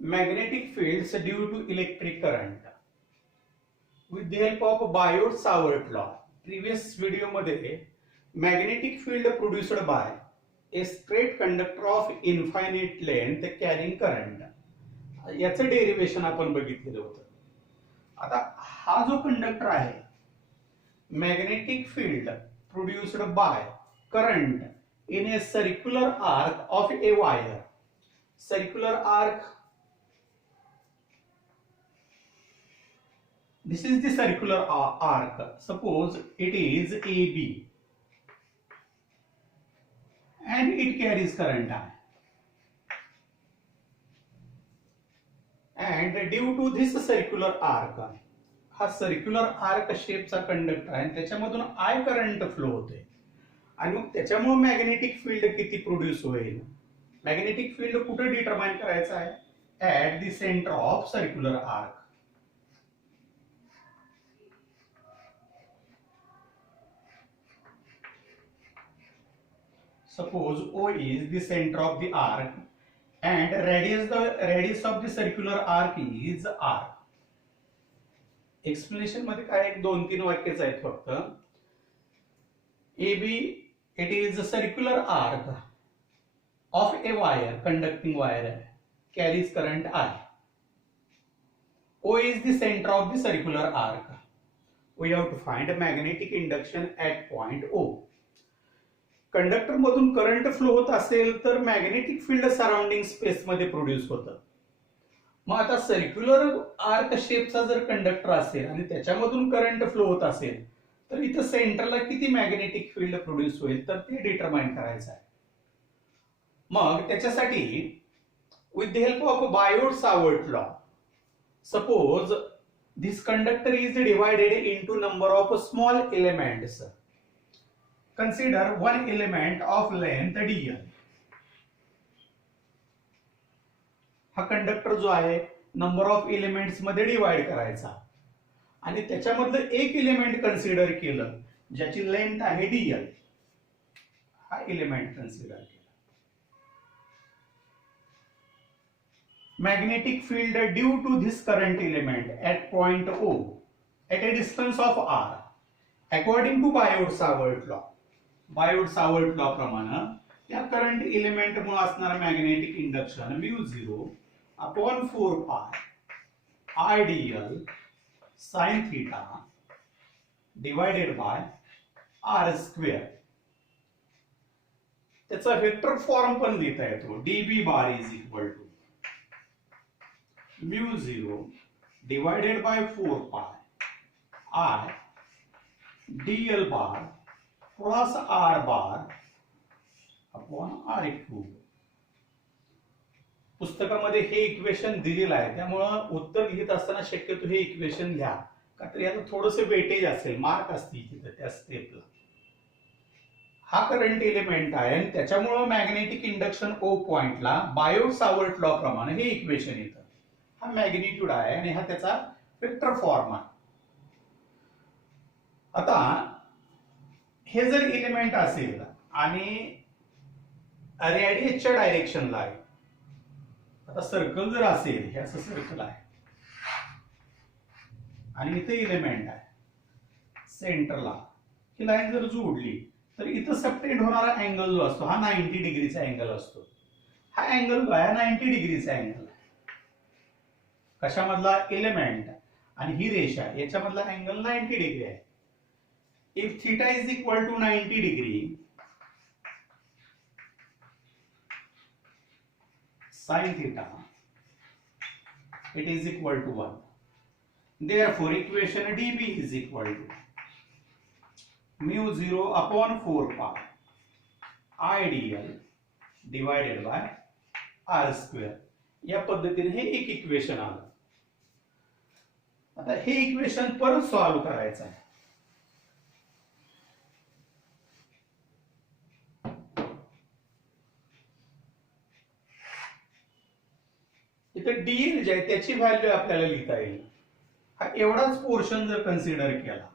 Magnetic fields due to electric current. With the help of Biot-Savart law, previous video मध्ये magnetic field produced by a straight conductor of infinite length carrying current याचं derivation आपण बघितलेलं होतं. आता हा जो conductor आहे, magnetic field produced by current in a circular arc of a wire. Circular arc, this is the circular arc. Suppose it is AB and it carries current I. And due to this circular arc, हा circular arc शेपचा conductor आहे, त्याच्यामधून I current flow होते आणि मग त्याच्यामुळे magnetic field किती produce होईल. Magnetic field कुठे डिटरमाइन करायचं आहे? At the centre of circular arc. Suppose O is the center of the arc and radius of the circular arc is R. Explanation मध्ये काय एक 2-3 वाक्यच आहेत फक्त. AB it is a circular arc of a wire, conducting wire, carries current I. O is the center of the circular arc. We have to find magnetic induction at point O. Conductor मधून current flow होत असेल तर magnetic field surrounding space मध्ये produce होतं. मग आता circular arc शेपचा जर conductor असेल आणि त्याच्यामधून करंट फ्लो होत असेल तर इथं सेंटरला किती मॅग्नेटिक फील्ड प्रोड्यूस होईल तर ते डिटरमाइन करायचं आहे. मग त्याच्यासाठी with the help of Biot-Savart law, suppose this conductor is divided into number of small elements. Consider one element of length dl. हा कंडक्टर जो आहे नंबर ऑफ एलिमेंट्स मध्ये डिवाइड करायचा आणि त्याच्यामधलं एक एलिमेंट कन्सिडर केलं ज्याची लेंथ आहे dl. हा एलिमेंट कन्सिडर केला. Magnetic field due to this current element at point O at a distance of r according to Biot-Savart law. Biot-Savart law प्रमाणे त्या करंट एलिमेंट मुळे असणारा magnetic induction μ0 upon 4 pi I dl sin theta divided by r square. त्याचा vector form पण लिहिता येतो. dB bar is equal to μ0 divided by 4 pi I dl bar cross r bar upon r cube. पुस्तकामध्ये हे equation दिलेलं आहे त्यामुळं उत्तर लिहित असताना शक्यतो हे इक्वेशन लिहा का तर याला थोडंसं वेटेज असेल, मार्क असतील तिथे त्या स्टेपला. हा करंट एलिमेंट आहे आणि त्याच्यामुळे मॅग्नेटिक इंडक्शन O पॉइंटला बायोट-सावर्ट लॉ प्रमाणे हे इक्वेशन येतं. हा मॅग्निट्यूड आहे आणि हा त्याचा वेक्टर फॉर्म आहे. आता हे जर एलिमेंट असेल आणि रेडियसच्या डायरेक्शनला आहे, आता सर्कल जर असेल, हे असं सर्कल आहे आणि इथे एलिमेंट आहे सेंटरला, ही लाईन जर जोडली तर इथं सबटेंड होणारा अँगल जो असतो हा 90 डिग्रीचा अँगल असतो. हा अँगल जो आहे 90 डिग्रीचा अँगल आहे. कशामधला? एलिमेंट आणि ही रेषा याच्यामधला अँगल 90 डिग्री आहे. If theta is equal to 90 degree, sin theta, it is equal to 1. Therefore, equation dB is equal to μ0 upon 4 pi I dl divided by r square. या पद्धतीने हे एक इक्वेशन आलं. आता हे इक्वेशन परत सॉल्व करायचं आहे. इथे dl जे आहे त्याची व्हॅल्यू आपल्याला लिहिता येईल. हा एवढाच पोर्शन जर कन्सिडर केला,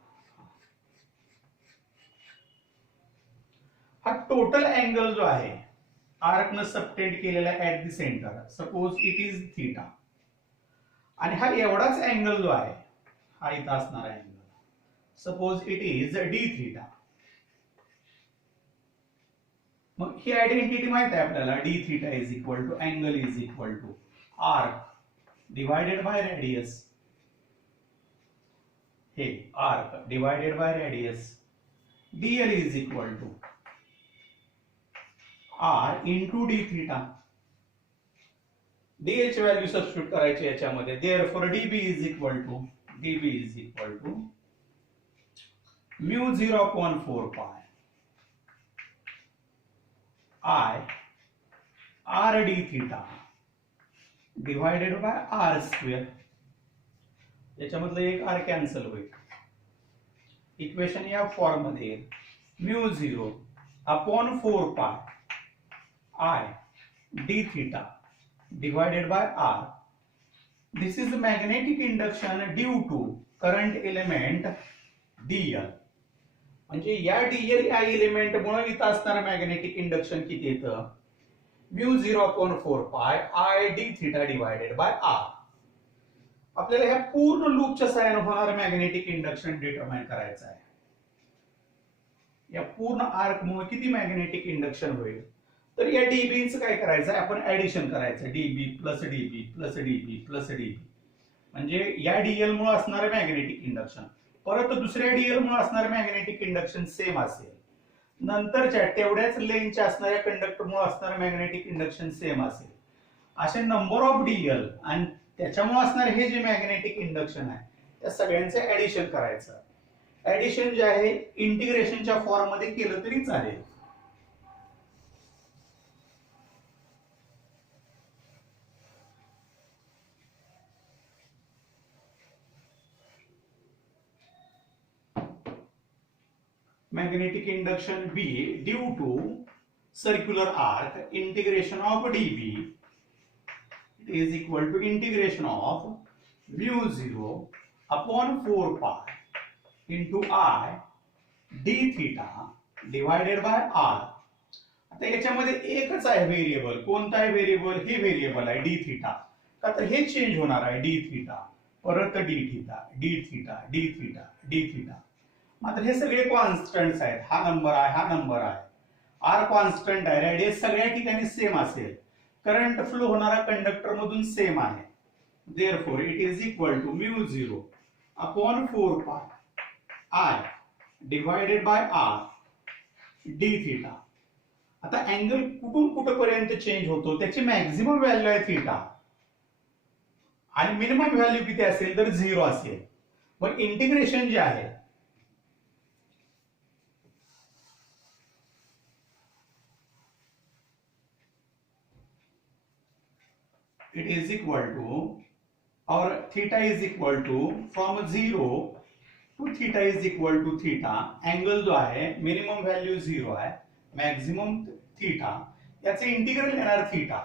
हा टोटल अँगल जो आहे आर्क न सबटेंड केलेला at the centre, suppose it is theta, आणि हा एवढाच अँगल जो आहे हा इथं असणारा angle, suppose it is D theta. मग ही आयडेंटिटी माहित आहे आपल्याला, D theta is equal to angle is equal to arc divided by radius. हे arc divided by radius, dl is equal to r into D theta. dl ची value substitute करायची याच्यामध्ये, therefore db is equal to mu 0 upon 4 pi I r d theta divided by r square. याच्यामधलं एक r cancel होईल. Equation या form मध्ये येईल, mu 0 upon 4 pi I d theta divided by r. This is magnetic induction due to current element dl. म्हणजे या dl या element मुळे इथं असणारा मॅग्नेटिक इंडक्शन किती येतं, mu 0 upon 4 pi I d theta divided by r. आपल्याला ह्या पूर्ण लूपच्या साहाय्याने होणारं मॅग्नेटिक इंडक्शन डिटरमाइन करायचं आहे. या पूर्ण आर्क मुळे किती मॅग्नेटिक इंडक्शन होईल, तर या डीबीचं काय करायचं आहे, आपण ऍडिशन करायचं, dB plus dB plus dB plus dB, म्हणजे या डीएल मुळे असणारे मॅग्नेटिक इंडक्शन परत दुसऱ्या डीएल मुळे असणारे मॅग्नेटिक इंडक्शन सेम असेल, नंतरच्या तेवढ्याच लेंथच्या असणाऱ्या कंडक्टर मुळे असणारे मॅग्नेटिक इंडक्शन सेम असेल. असे नंबर ऑफ डीएल आणि त्याच्यामुळे असणारे हे जे मॅग्नेटिक इंडक्शन आहे त्या सगळ्यांचं ऍडिशन करायचं. ऍडिशन जे आहे इंटिग्रेशनच्या फॉर्म मध्ये केलं तरी चालेल. Magnetic induction B due to circular arc, integration of dB is equal to integration of mu 0 upon 4 pi into I d theta divided by r. आता याच्यामध्ये एकच आहे व्हेरिएबल, कोणता आहे व्हेरिएबल, हे व्हेरिएबल आहे डी थीटा, का तर हे चेंज होणार आहे डी थीटा, परत D theta, D theta, D theta, D theta. मात्र हे सगळे कॉन्स्टंट्स आहेत, हा नंबर आहे, हा नंबर आहे, आर कॉन्स्टंट आहे, रेडियस सगळ्या ठिकाणी सेम असेल, करंट फ्लो होणारा कंडक्टर मधून सेम आहे, therefore it is equal to mu 0 upon 4 pi I divided by r d theta. आता अँगल कुठून कुठपर्यंत चेंज होतो त्याची मॅक्झिमम व्हॅल्यू आहे थीटा आणि मिनिमम व्हॅल्यू किती असेल तर 0 असेल. मग इंटिग्रेशन जे आहे it is equal to, or theta is equal to from 0 to theta is equal to theta. Angle जो आहे मिनिमम व्हॅल्यू 0 आहे, मॅक्झिमम थीटा, याचे इंटिग्रल येणार थीटा,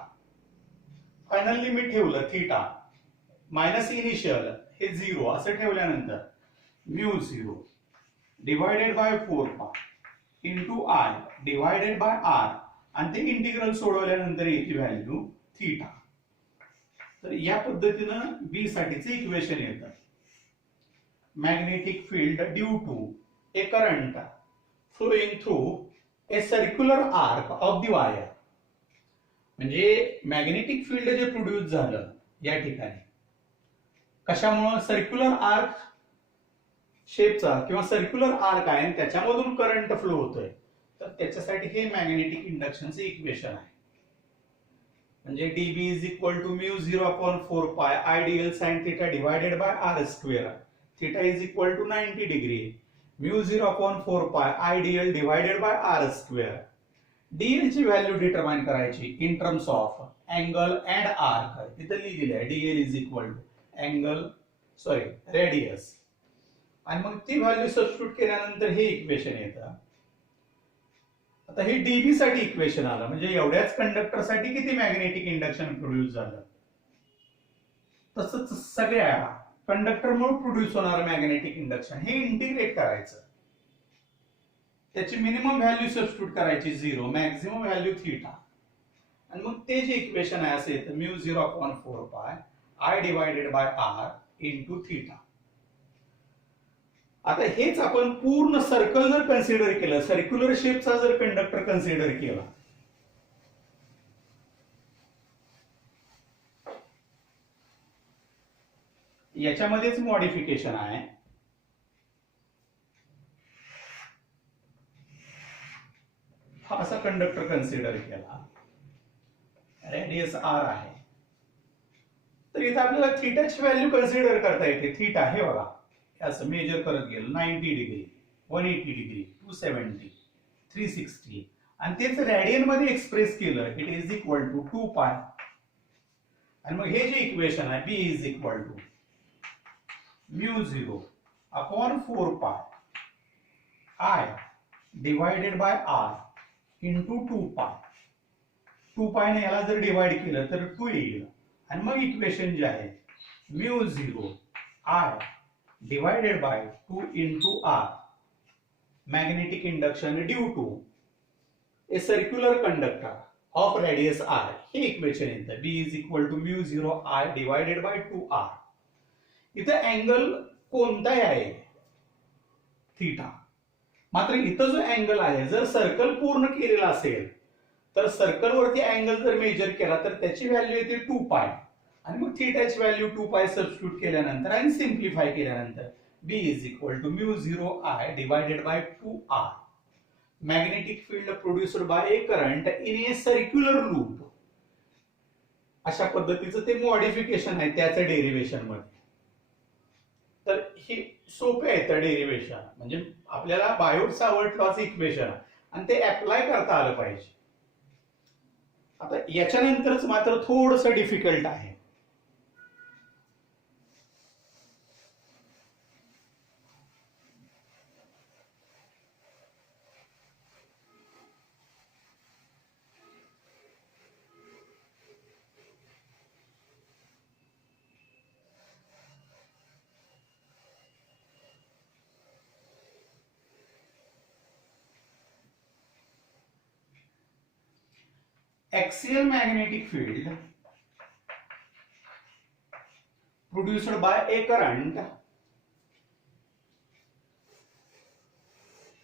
फायनल लिमिट ठेवलं थीटा मायनस इनिशियल हे 0 असं ठेवल्यानंतर mu 0 divided by 4 pi into I divided by r, आणि ते इंटिग्रल सोडवल्यानंतर येते व्हॅल्यू थीटा. तर या पद्धतीनं बी साठीचे इक्वेशन येतं. Magnetic field due to a current flowing through a circular arc of the wire. म्हणजे मॅग्नेटिक फील्ड जे प्रोड्यूस झालं या ठिकाणी कशामुळे, सर्क्युलर आर्क शेपचा किंवा सर्क्युलर आर्क आहे आणि त्याच्यामधून करंट फ्लो होतोय, तर त्याच्यासाठी हे मॅग्नेटिक इंडक्शनचे इक्वेशन आहे. म्हणजे dB is equal to mu 0 upon 4 pi I dl sin theta divided by r square. Theta is equal to 90 degree. Mu 0 upon 4 pi I dl divided by r square. dl ची value determine करायची in terms of angle and arc. तिथे लिहिलेलं आहे dl is equal to angle radius, आणि मग ती value substitute केल्यानंतर हे इक्वेशन येतं. आता हे डीबी साठी इक्वेशन आलं, म्हणजे एवढ्याच कंडक्टर साठी किती मॅग्नेटिक इंडक्शन प्रोड्यूस झालं, तसंच सगळ्या कंडक्टर मुळे प्रोड्यूस होणारं मॅग्नेटिक इंडक्शन हे इंटिग्रेट करायचं, त्याची मिनिमम व्हॅल्यू सबस्टिट्यूट करायची 0, मॅक्झिमम व्हॅल्यू थीटा, आणि मग ते जे इक्वेशन आहे असं येतं mu 0/4 pi I divided by r into theta. आता हेच आपण पूर्ण सर्कल जर कन्सिडर केलं, सर्क्युलर शेपचा जर कंडक्टर कन्सिडर केला, याच्यामध्येच मॉडिफिकेशन आहे. हा असा कंडक्टर कन्सिडर केला, रेडियस आर आहे, तर इथे आपल्याला थीटाची व्हॅल्यू कन्सिडर करता येते. थीटा हे बघा असं मेजर करत गेलो, 90 डिग्री, 180 डिग्री, 270, 360, आणि तेच रॅडियन मध्ये एक्सप्रेस केलं, इट इज इक्वल टू 2 पाय. आणि मग हे जे इक्वेशन आहे b is equal to mu 0/4 pi I divided by r into 2 pi. 2 पाय ने याला जर डिवाइड केलं तर 2 येईल. आणि मग इक्वेशन जे आहे mu 0 I divided by 2 into R magnetic induction due to a circular conductor of radius R, हे इक्वेशन येतं. B is equal to mu 0 I divided by 2 R. इथं अँगल कोणताही आहे थीटा, मात्र इथं जो अँगल आहे जर सर्कल पूर्ण केलेला असेल तर सर्कल वरती अँगल जर मेजर केला तर त्याची व्हॅल्यू येते 2 पाय. आणि मग थीटाची व्हॅल्यू 2 पाय सबस्टिट्यूट केल्यानंतर आणि सिम्प्लिफाय केल्यानंतर B is equal to mu 0 I divided by 2 R magnetic field produced by a current in a circular loop. अशा पद्धतीचं ते मॉडिफिकेशन आहे त्याचं डेरिवेशन मध्ये. तर हे सोपे आहे तर डेरिवेशन, म्हणजे आपल्याला बायोट सावर्ट लॉचं इक्वेशन आणि ते अप्लाय करता आलं पाहिजे. आता याच्यानंतरच मात्र थोडस डिफिकल्ट आहे. Axial magnetic field produced by a current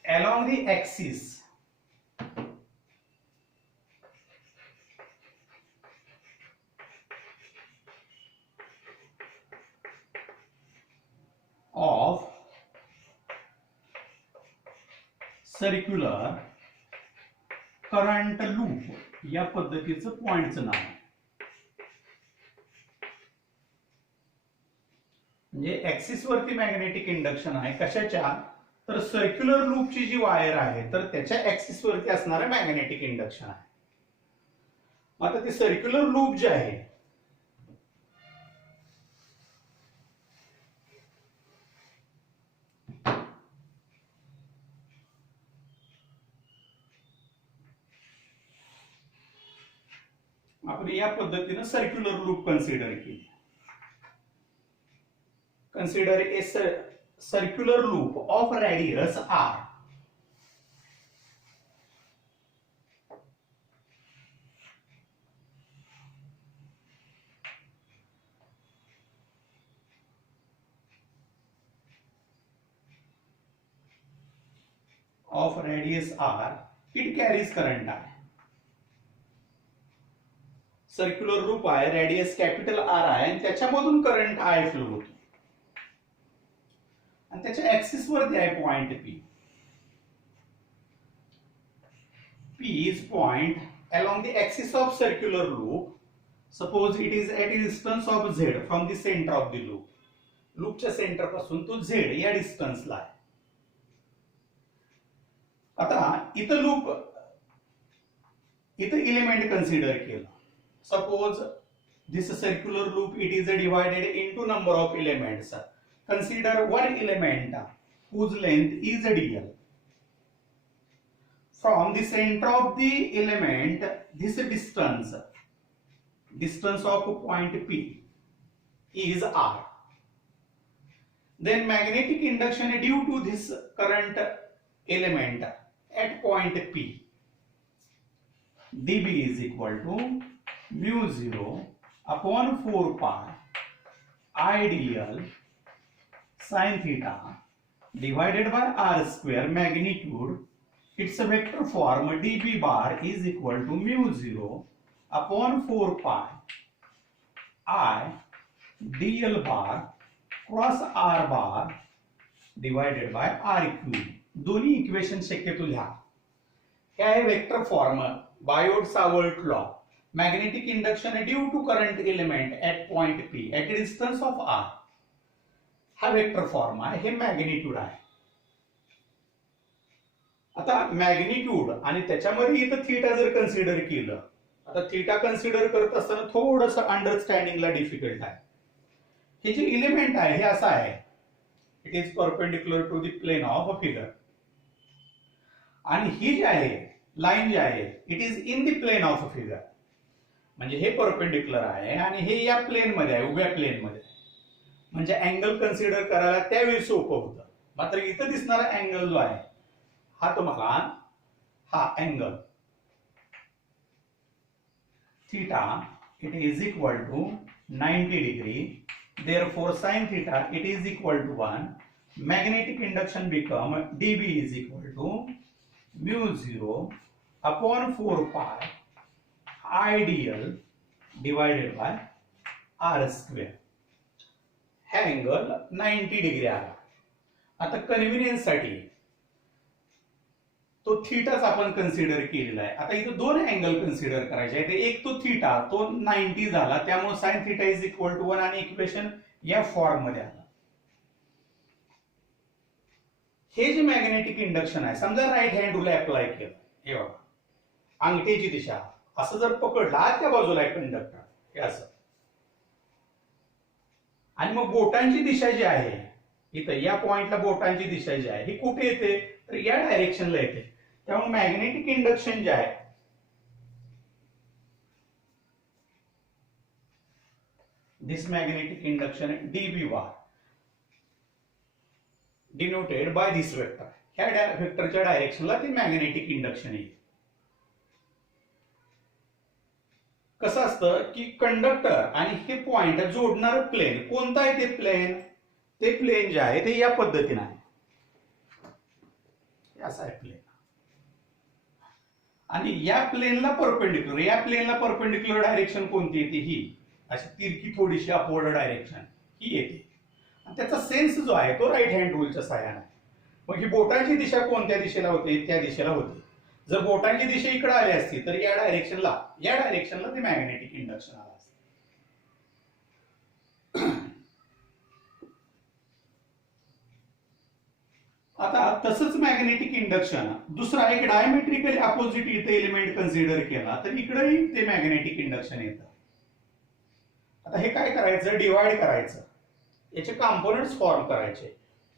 along the axis of circular current loop या पद्धतीचं पॉइंटचं नाव आहे. म्हणजे ऍक्सिस वरती मॅग्नेटिक इंडक्शन आहे कशाच्या, तर सर्क्युलर लूपची जी वायर आहे तर त्याच्या ऍक्सिस वरती असणारं मॅग्नेटिक इंडक्शन आहे. आता ते सर्क्युलर लूप जे आहे आपण या पद्धतीनं सर्क्युलर लूप कन्सिडर केली. Consider a circular loop of radius r. Of radius r it carries current आहे. सर्क्युलर लूप आहे, रेडियस कॅपिटल आर आहे आणि त्याच्यामधून करंट आय फ्लो होतो आणि त्याच्या ऍक्सिस वरती आहे point P. P is point along the axis of circular loop. Suppose it is at a distance of z from the center of the loop. लूपच्या centre पासून तो z या डिस्टन्सला आहे. आता इथं इलेमेंट कन्सिडर केलं. Suppose this circular loop it is divided into number of elements. Consider one element whose length is dl. From the center of the element, this distance of point P is r. Then magnetic induction due to this current element at point P. dB is equal to mu 0 upon 4 pi ideal sin theta divided by r square magnitude. Its vector form dB bar is equal to mu 0 upon 4 pi I dl bar cross r bar divided by r cube. दोन्ही equation शक्यतो लिहा. हे आहे vector form Biot Savart law. Magnetic induction due to current element at point P at distance of R. हा vector form आहे. हे magnitude आहे. आता मॅग्निट्यूड आणि त्याच्यामध्ये इथं थीटा जर कन्सिडर केलं, आता थीटा कन्सिडर करत असताना थोडंसं अंडरस्टँडिंगला डिफिकल्ट आहे. हे जे एलिमेंट आहे हे असं आहे, it is perpendicular to the plane of a figure. आणि ही जी आहे लाईन जी आहे it is in the plane of a figure. म्हणजे हे परपेंडिक्युलर आहे आणि हे या प्लेन मध्ये आहे, उभ्या प्लेन मध्ये. म्हणजे अँगल कन्सिडर करायला त्यावेळी सोपं होतं. मात्र इथं दिसणारा अँगल जो आहे हा तुम्हाला हा angle theta it is equal to 90 degree. Therefore sin theta it is equal to 1. Magnetic induction become dB is equal to mu 0 upon 4 pi ideal divided by r square. हा अँगल 90 डिग्री आला. आता convenience साठी तो थीटाच आपण consider केलेला आहे. आता इथं दोन अँगल कन्सिडर करायचे आहेत. एक तो थीटा तो 90 झाला, त्यामुळे sine theta is equal to 1 आणि इक्वेशन या फॉर्म मध्ये आलं. हे जे मॅग्नेटिक इंडक्शन आहे, समजा राईट हँड रूल अप्लाय केलं, हे बघा अंगठ्याची दिशा असं जर पकडला त्या बाजूला आहे कंडक्टर हे असं, आणि मग बोटांची दिशा जी आहे इथं या पॉइंटला बोटांची दिशा जी आहे ही कुठे येते तर या डायरेक्शनला येते. त्यामुळे मॅग्नेटिक इंडक्शन जे आहे this magnetic induction dB bar denoted by this vector. ह्या वेक्टरच्या डायरेक्शनला ते मॅग्नेटिक इंडक्शन येईल. कसं असतं की कंडक्टर आणि हे पॉइंट जोडणार प्लेन कोणता आहे ते प्लेन जे आहे ते या पद्धतीने आहे. असं आहे प्लेन. आणि या प्लेनला परपेंडिक्युलर डायरेक्शन कोणती येते ही अशी तिरकी थोडीशी अपवर्ड डायरेक्शन ही येते. आणि त्याचा सेन्स जो आहे तो राईट हँड रूलच्या सहाय्याने. मग ही बोटांची दिशा कोणत्या दिशेला होते त्या दिशेला होते. जर बोटांची दिशा इकडे आली असती तर या डायरेक्शनला ते मॅग्नेटिक इंडक्शन आलं असतं. आता तसंच मॅग्नेटिक इंडक्शन दुसरा एक डायमेट्रिकली अपोजिट इथे एलिमेंट कन्सिडर केला तर इकडेही ते मॅग्नेटिक इंडक्शन येतं. आता हे काय करायचं, डिवाइड करायचं, याचे कंपोनेंट्स फॉर्म करायचे.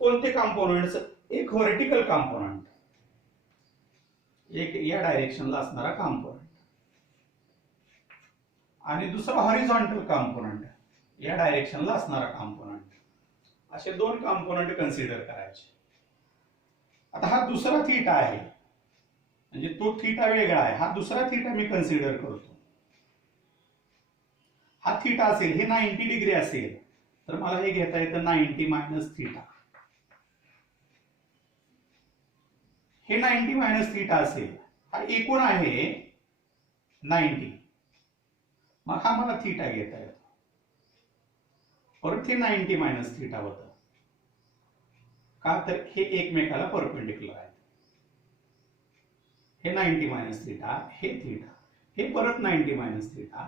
कोणते कंपोनेंट्स, एक व्हर्टिकल कंपोनेंट, एक या डायरेक्शनला असणारा कंपोनेंट आणि दुसरा हॉरिझॉन्टल कंपोनेंट या डायरेक्शनला असणारा कंपोनेंट. असे दोन कंपोनेंट कन्सिडर करायचे. आता हा दुसरा थीटा आहे म्हणजे तो थीटा वेगळा आहे, हा दुसरा थीटा मी कन्सिडर करतो. हा थीटा असेल, हे 90 डिग्री असेल तर मला हे घेता येतं 90 मायनस थीटा. हे 90 मायनस थीटा असेल, हा एकूण आहे 90, मग हा मला थीटा घेता येतो. परत हे 90 मायनस थीटा होतं का तर हे एकमेकाला परपेंडिक्युलर आहे. हे 90 मायनस थीटा, हे थीटा, हे परत 90 मायनस थीटा.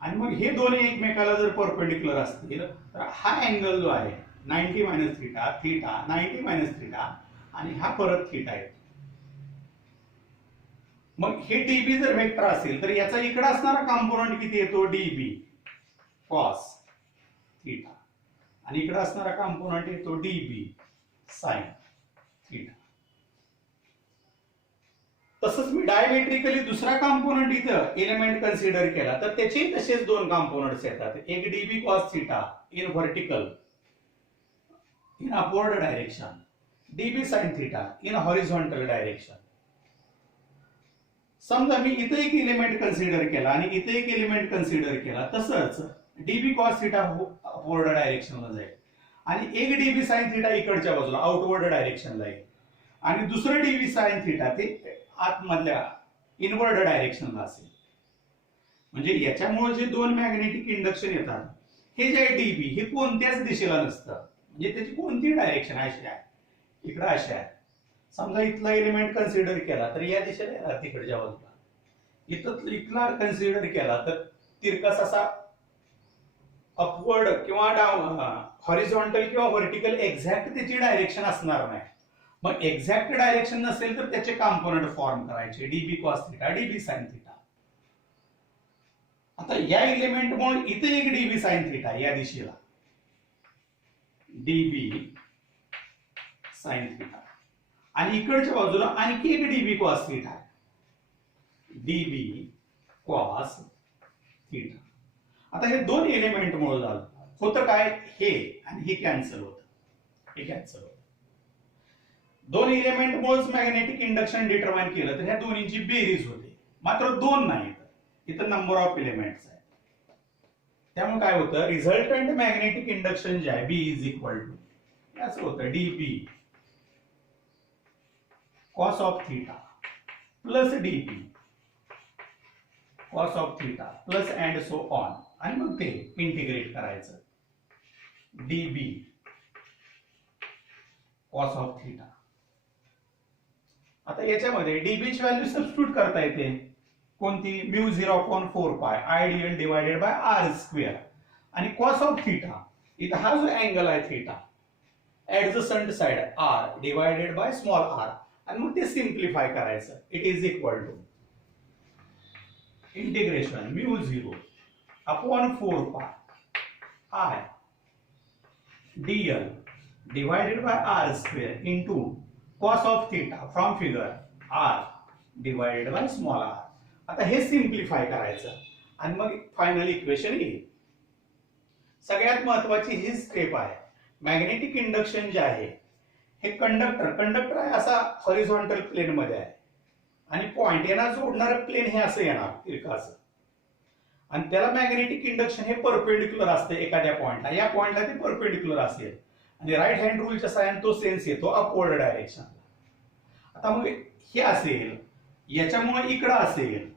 आणि मग हे दोन्ही एकमेकाला जर परपेंडिक्युलर असतील तर हा अँगल जो आहे 90 minus theta, theta 90 minus theta आणि हा परत थीटा येतो. मग हे dB जर वेक्टर असेल तर याचा इकडे असणारा कंपोनेंट किती येतो dB cos थीटा आणि इकडे असणारा कंपोनेंट येतो dB sin थीटा. तसंच मी डायमेट्रिकली दुसरा कंपोनेंट इथं एलिमेंट कन्सिडर केला तर त्याचे तसेच दोन कंपोनेंट्स येतात. एक dB cos theta in vertical in upward direction, dB sin theta in horizontal direction. समजा मी इथं एक एलिमेंट कन्सिडर केला आणि इथे एक एलिमेंट कन्सिडर केला, तसंच डीबी कॉस थिटा अपवर्ड डायरेक्शनला जाईल आणि एक डीबी साइन थिटा इकडच्या बाजूला आउटवर्ड डायरेक्शनला येईल आणि दुसरं डीबी साइन थिटा ते आतमधल्या इनवर्ड डायरेक्शनला असेल. म्हणजे याच्यामुळे जे दोन मॅग्नेटिक इंडक्शन येतात हे जे डीबी हे कोणत्याच दिशेला नसतं, म्हणजे त्याची कोणती डायरेक्शन अशी आहे, इकडं अशी आहे. समजा इथला एलिमेंट कन्सिडर केला तर या दिशेला येणार तिकडच्या बाजूला, इथला कन्सिडर केला तर तिरकस असा अपवर्ड किंवा डाऊन हॉरिझॉन्टल किंवा व्हर्टिकल एक्झॅक्ट त्याची डायरेक्शन असणार नाही. मग एक्झॅक्ट डायरेक्शन नसेल तर त्याचे कॉम्पोनंट फॉर्म करायचे dB cos theta dB sine theta. आता या एलिमेंटमुळे इथे एक डीबी साइन थिटा या दिशेला डीबी साइन थिटा आणि इकडच्या बाजूला आणखी एक dB cos theta dB cos theta. आता हे दोन एलिमेंट मुळे झालं होतं काय, हे आणि हे कॅन्सल होतं, हे कॅन्सल होतं. दोन एलिमेंट मुळेच मॅग्नेटिक इंडक्शन डिटरमाइन केलं तर ह्या दोन्हींची बेरीज होते, मात्र दोन नाही, इथं नंबर ऑफ एलिमेंट्स आहेत. त्यामुळे काय होतं, रिझल्टंट मॅग्नेटिक इंडक्शन जे आहे बी इज इक्वल टू असं होतं dB cos of theta plus dB cos of theta plus and so on आणि मग ते इंटिग्रेट करायचं डीबी कॉस ऑफ थिटा. आता याच्यामध्ये डीबी ची व्हॅल्यू सबस्टिट्यूट करता येते, कोणती, mu 0/4 pi I d l divided by r square आणि कॉस ऑफ थिटा इथं हा जो अँगल आहे theta adjacent side r divided by small r आणि मग ते सिम्प्लिफाय करायचं. It is equal to integration mu 0/4 pi I d l divided by r square into cos of theta from figure r divided by small r. आता हे simplify करायचं आणि मग final equation येईल. सगळ्यात महत्वाची ही स्टेप आहे. मॅग्नेटिक इंडक्शन जे आहे हे कंडक्टर आहे असा हॉरिझॉन्टल प्लेन मध्ये आहे आणि पॉइंट यांना जोडणारं प्लेन हे असं येणार तिरकं असं, आणि त्याला मॅग्नेटिक इंडक्शन हे परपेंडिक्युलर असतं एखाद्या पॉइंटला, या पॉइंटला ते परपेंडिक्युलर असेल आणि राईट हँड रूलच्या साहाय्याने तो सेन्स येतो अपवर्ड डायरेक्शनला. आता मग हे असेल, याच्यामुळे इकडं असेल,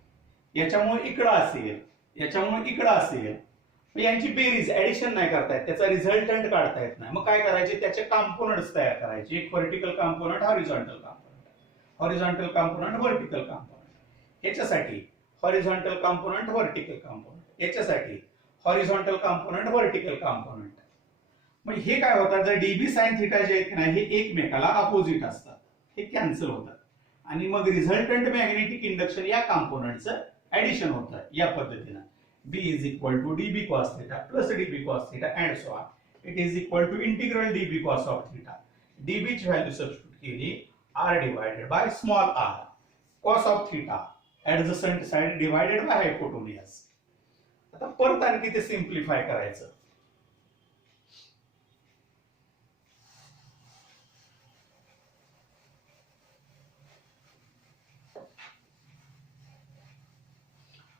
याच्यामुळे इकडं असेल, याच्यामुळे इकडं असेल, यांची बेरीज ऍडिशन नाही करतायत, त्याचा रिझल्टंट काढता येत नाही. मग काय करायचे, त्याचे कॉम्पोनंट्स तयार करायचे, एक vertical component horizontal component, horizontal component vertical component, याच्यासाठी हॉरिझॉन्टल कॉम्पोनंट व्हर्टिकल कॉम्पोनंट, याच्यासाठी हॉरिझॉन्टल कॉम्पोनंट व्हर्टिकल कॉम्पोनंट. मग हे काय होतात, जर डीबी साइन थिटा जे आहेत ना हे एकमेकाला अपोजिट असतात, हे कॅन्सल होतात आणि मग रिझल्टंट मॅग्नेटिक इंडक्शन या कॉम्पोनंटचं ऍडिशन होतं या पद्धतीनं. B is equal to dB cos theta plus dB cos theta and so on. It is equal to integral dB cos of theta. dB ची व्हॅल्यू सबस्टिट्यूट केली r divided by small r cos of theta adjacent side divided by hypotenuse. आता परत आणखी ते simplify करायचं.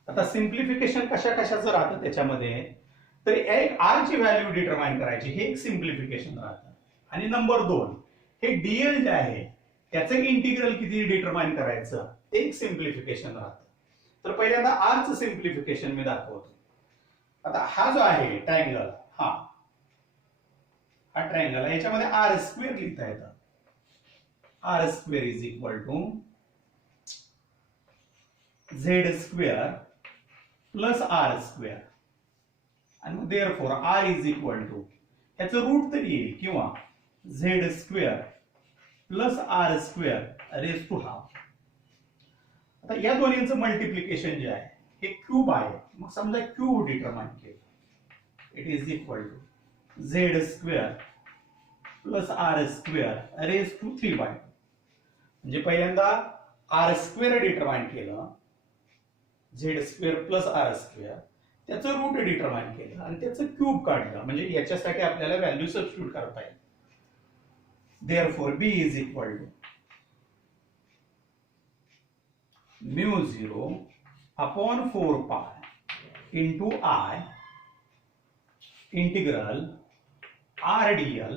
आता simplification कशा कशाचं राहतं त्याच्यामध्ये, तर एक आर ची व्हॅल्यू डिटरमाइन करायची, हे एक सिम्प्लिफिकेशन राहतं. आणि नंबर 2 हे डीएल जे आहे त्याचं इंटिग्रल किती डिटरमाइन करायचं, ते एक सिम्प्लिफिकेशन राहतं. तर पहिल्यांदा आरचं सिम्प्लिफिकेशन मी दाखवतो. आता हा जो आहे ट्रायंगल, हा ट्रायंगल आहे, याच्यामध्ये आर स्क्वेअर लिहिता येतं. R square is equal to z square plus r square आणि मग therefore r is equal to याचं रूट तरी येईल किंवा z square plus r square raise to half. आता या दोन्हींचं मल्टिप्लिकेशन जे आहे हे क्यूब आहे, मग समजा क्यूब डिटरमाइन केलं, it is equal to z square plus r square raise to 3/2. म्हणजे पहिल्यांदा आर स्क्वेअर डिटरमाइन केलं, z square plus r square, त्याचं रूट डिटरमाइन केलं आणि त्याचं क्यूब काढलं, म्हणजे याच्यासाठी आपल्याला व्हॅल्यू सबस्टिट्यूट करता येईल. Therefore b is equal to mu 0 upon 4 pi into I integral r dl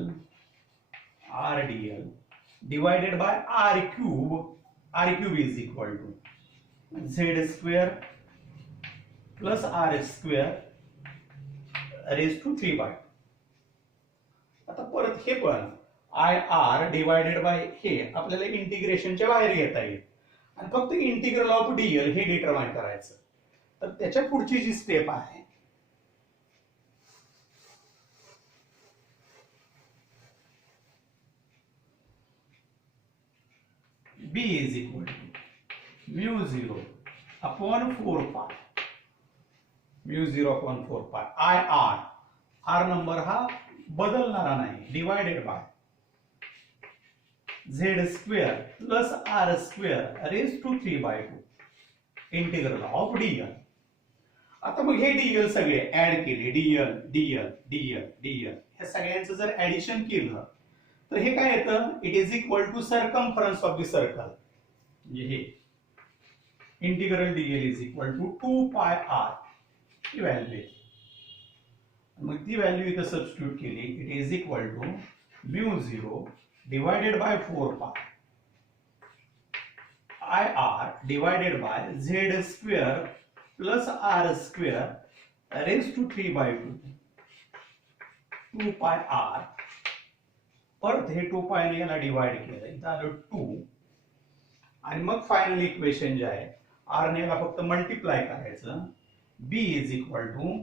divided by r cube is equal to z square plus r square raised to 3 by 2. आता परत हे पण IR डिवायडेड बाय हे आपल्याला इंटिग्रेशनच्या बाहेर घेता येईल आणि फक्त इंटिग्रल ऑफ डीएल हे डिटरमाइन करायचं. तर त्याच्या पुढची जी स्टेप आहे B is equal to mu 0 upon 4 pi mu 0 upon 4 pi R number हा बदलणारा नाही divided by z square plus r square raise to 3 by 2 integral of dl. आता मग हे dl सगळे ऍड केले dl हे सगळ्यांचं जर ऍडिशन केलं तर हे काय येतं it is equal to circumference of the circle म्हणजे हे integral dl is equal to 2 pi r ही व्हॅल्यू आहे. मग ती व्हॅल्यू इथं सबस्टिट्यूट केली it is equal to mu 0 divided by 4 pi IR divided by z square plus r square raise to 3 by 2 pi r. परत हे 2 pi ने याला डिवाइड केलं इथं आलं 2 आणि मग फायनल इक्वेशन जे आहे r ने याला फक्त मल्टिप्लाय करायचं b is equal to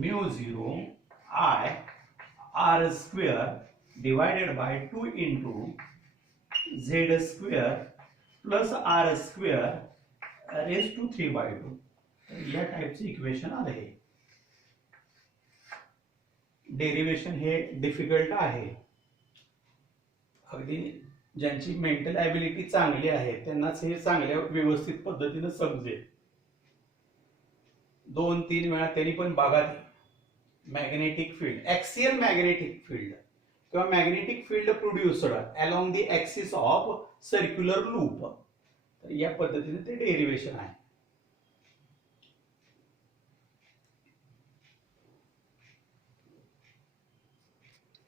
mu 0 I r square divided by 2 into z square plus r square raise to 3 by 2. या टाइपचे इक्वेशन आले हे. डेरिवेशन हे डिफिकल्ट आहे. अगदी ज्यांची मेंटल ॲबिलिटी चांगली आहे त्यांनाच हे चांगल्या व्यवस्थित पद्धतीने समजेल. 2-3 वेळा त्यांनी पण बघा magnetic field axial magnetic field किंवा magnetic field produced along the axis of circular loop. तर या पद्धतीने ते डेरिवेशन आहे.